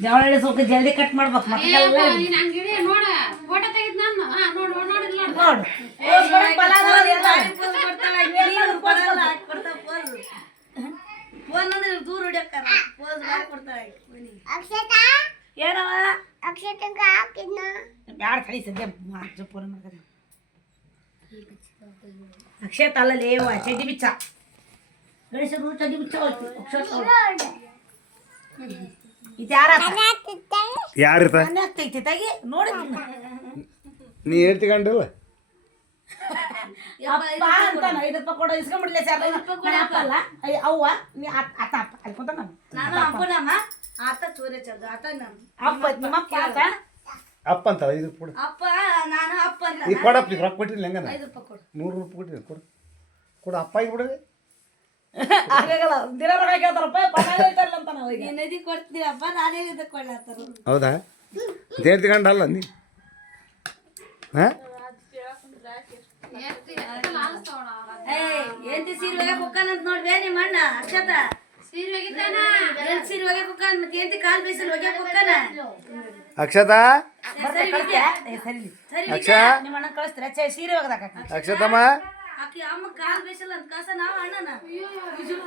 ಜವಳಿ ಸ್ವಲ್ಪ ಜಲ್ದಿ ಕಟ್ ಮಾಡ್ಬೇಕು ಮಕ್ಕಳೆಲ್ಲ ನೋಡು ಬ್ಯಾಡ ಕಳಿ ಸದ್ಯ ಅಕ್ಷತ್ ಅಲ್ಲ ಲೇವ ಚಡ್ಡಿ ಬಿಚ್ಚ ಗಣೇಶರು ಚಡ್ಡಿ ಬಿಚ್ಚ ಇದು ಯಾರಿರ್ತ ಆಗ್ತೈತಿ ತಾಗಿ ನೋಡಿ ನೀ ಹೇಳ್ತಿಕೊಂಡಿಲ್ಲ ಅಪ್ಪ ಅಂತಾನ 5 ರೂಪಾಯಿ ಕೊಡು ಇಸ್ಕೊಂಡ್ಬಿಡ್ಲೆ ಸರ್ ಅಪ್ಪ ಅಲ್ಲ ಅವ್ವ ನೀ ಆತ ಅಪ್ಪ ಅಲ್ಲಿ ಕುಂತ ನಾನು ಅಪ್ಪನಮ್ಮ ಆತ ಚೋರೆ ಚರ್ದ ಆತ ಅಪ್ಪ ನಿಮ್ಮಪ್ಪ ಆತ ಅಪ್ಪ ಅಂತಲ್ಲ 5 ರೂಪಾಯಿ ಕೊಡು ಅಪ್ಪ ನಾನು ಅಪ್ಪ ಅಂತ ಈಗ ಕೊಡಪ್ಪ ಈಗ ರೊಕ್ಕ ಕೊಟ್ಟಿಲ್ಲ ಹೆಂಗನ 5 ರೂಪಾಯಿ ಕೊಡು 100 ರೂಪಾಯಿ ಕೊಟ್ಟಿಲ್ಲ ಕೊಡು ಕೊಡು ಅಪ್ಪ ಈಗ ಬಿಡೋದು ಆಗಲ್ಲ ದಿನ ರೊಕ್ಕ ಕೇಳ್ತಾರಪ್ಪ ಪಣ ಹೇಳ್ತಾರಲ್ಲ ಅಂತ ನಾವು ಈಗ ನದಿ ಕೊಡ್ತೀರಪ್ಪ ನಾನೇ ಇದಕ್ಕೆ ಕೊಳ್ಳಾತಾರ ಹೌದಾ ಹೇಳ್ತಿಕೊಂಡಲ್ಲ ನೀ ಹಾಂ ಎಂತಿ ಸೀರೆ ಒಗೆ ಕುಕ್ಕನಂತ ನೋಡ್ಬೇ ನಿಮ್ಮ ಅಣ್ಣ ಅಕ್ಷತ ಸೀರೆ ಒಗಿತಾನ ಸೀರೆ ಒಗೆ ಕುಕ್ಕನ್ ಮತ್ತೆ ಎಂತಿ ಕಾಲ್ ಬೀಸಲ್ ಒಗೆ ಕುಕ್ಕನ ಅಕ್ಷತಾ ಸರಿ ಅಕ್ಷಾ ನಿಮ್ಮ ಅಣ್ಣ ಕಳಿಸ್ತೀರ ಸೀರೆ ಒಗದಾಕ ಅಕ್ಷತಮ್ಮ ಆಕಿ ಅಮ್ಮ ಕಾಲ್ ಬೀಸಲ್ಲ ಅಂತ ಕಸ ನಾವು ಅಣ್ಣನ ಸೀರೆ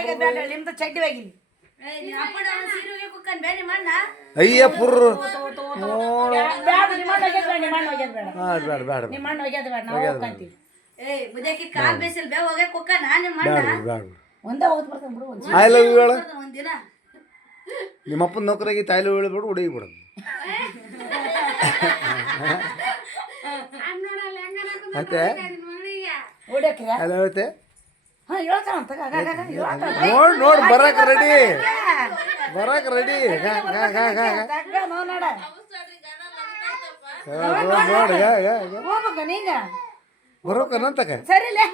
ಒಗೆ ಬೇಡ ನಿಮ್ದು ಚಡ್ಡಿ ಒಗಿಲಿ ಅಪ್ಪನ ಸೀರೆ ಒಗೆ ಕುಕ್ಕನ್ ಬೇ ನಿಮ್ಮ ಅಣ್ಣ ಅಯ್ಯ ಪುರ್ರು ಬೇಡ ನಿಮ್ಮ ಅಣ್ಣ ಒಗೆದ್ ಬೇಡ ನಿಮ್ಮ ಅಣ್ಣ ಒಗೆದ್ ಬೇಡ ಬೇಡ ಬೇಡ ನಿಮ್ಮ ಅಣ್ಣ ಒಗೆದ್ ಬೇಡ ನಾವು ಹೋಗ್ಕಂತೀವಿ ಮುದಕ್ಕೆ ಕಾಲ್ ಬೇಸಲ್ ಬೇ ಹೋಗೇ ಕುಕ್ಕನ ನಿಮ್ಮ ಅಣ್ಣ ಬೇಡ ಒಂದೇ ಹೋಗ್ದು ಬರ್ತಾನೆ ಬಿಡು ಐ ಲವ್ ಯು ಹೇಳ ಒಂದಿನ ನಿಮ್ಮಪ್ಪನ ನೌಕರಾಗಿ ತಾಯಿಲು ಹೇಳ್ಬಿಡು ಹುಡುಗಿ ಬಿಡೋದು ಮತ್ತೆ ಹೊಡ್ಯಾಕ್ರ ಅಲ್ಲ ಹೇಳ್ತೆ ಹಾಂ ಹೇಳ್ತಾನಂತ ನೋಡ್ ನೋಡ್ ಬರಕ್ ರೆಡಿ ಬರಕ್ ರೆಡಿ ನೋಡ ನೋಡ್ ಹೋಗ್ಬೇಕ ನೀಗ ಬರೋಕನಂತಕ ಸರಿಲೇ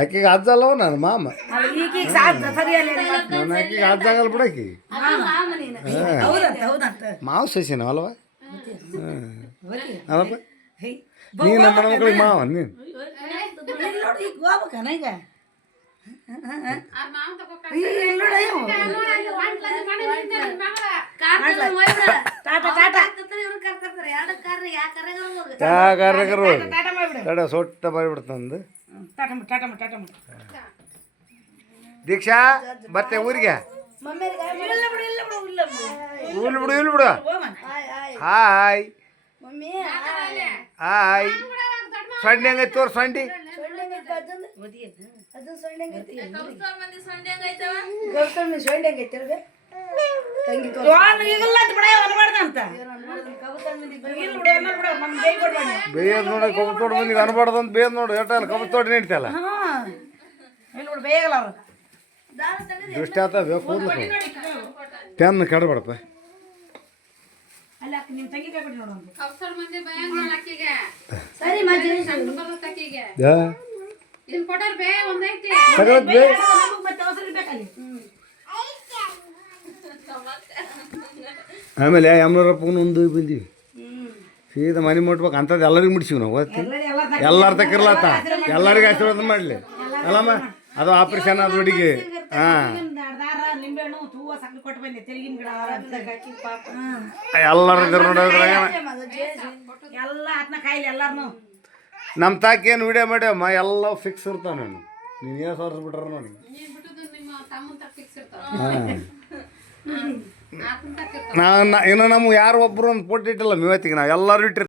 ಆಕಿಗೆ ಅಜ್ಜಲ್ಲವ ನಾನು ಮಾಮ ಈಗೀಗ ಸಾಧ್ಯ ಸರಿಯಲ್ಲ ನಾನು ಆಕಿಗೆ ಅಜ್ಜಾಗಲ್ಲ ಬಿಡಕಿ ಮಾವು ಸಸಿನ ಅಲ್ವ ಅಲ್ಲಪ್ಪ ನೀನು ನಮ್ಮ ಮಕ್ಕಳಿಗೆ ಮಾವ ನೀನು ನೋಡಿ ಈಗ ಹೋಗ್ಬೇಕನ ಈಗ ತಡ ಸೊಟ್ಟ ಮಾಡಿಬಿಡ್ತಂದು ದೀಕ್ಷಾ ಬರ್ತೆ ಊರಿಗೆ ಇಲ್ಲಿ ಬಿಡು ಇಲ್ಲಿ ಬಿಡು ಹಾಯ್ ಹಾಯ್ ಸೊಂಡಿ ಹೆಂಗೈತಿ ತೋರ್ ಸೊಂಡಿ ಬೇಯದ್ ನೋಡಿ ಕಬ್ಬು ತೋಟ ಮಂದಿಗೆ ಅನ್ಬಾರ್ದು ಅಂತ ಬೇಯದ್ ನೋಡಿ ಎಟ್ಟಲ್ಲ ಕಬ್ಬು ತೋಟ ನಿಂತಲ್ಲ ದೃಷ್ಟಿ ಆತ ಕೂದ್ಲು ಪೆನ್ ಕೆಡಬೇಡಪ್ಪ ಆಮೇಲೆ ಯಮನರಪ್ಪನ ಒಂದು ಬಂದೀವಿ ಸೀದಾ ಮನೆ ಮುಟ್ಬೇಕು ಅಂಥದ್ದು ಎಲ್ಲರಿಗೂ ಮುಟ್ಸಿವಿ ನಾವು ಎಲ್ಲರ ತಕ್ಕಿರ್ಲತ್ತ ಎಲ್ಲರಿಗೂ ಆಶೀರ್ವಾದ ಮಾಡಲಿ ಅಲ್ಲಮ್ಮ ಅದು ಆಪ್ರೇಷನ್ ಅದು ಹುಡುಗಿ ಹಾಂ ಎಲ್ಲರ ನೋಡೋದ್ರಾಗ ನಮ್ಮ ತಾಕೇನು ವಿಡಿಯೋ ಮಾಡ್ಯಮ್ಮ ಎಲ್ಲ ಫಿಕ್ಸ್ ಇರ್ತಾವ ನಾನು ನೀನು ಏನು ಸೋರಿಸ್ಬಿಟ್ರ ನೋಡಿ ಹಾಂ ನಾನು ಇನ್ನು ನಮ್ಗೆ ಯಾರು ಒಬ್ಬರು ಒಂದು ಫೋಟೋ ಇಟ್ಟಿಲ್ಲ ಇವತ್ತಿಗೆ ನಾವು ಎಲ್ಲರೂ ಇಟ್ಟಿರ್ತೀವಿ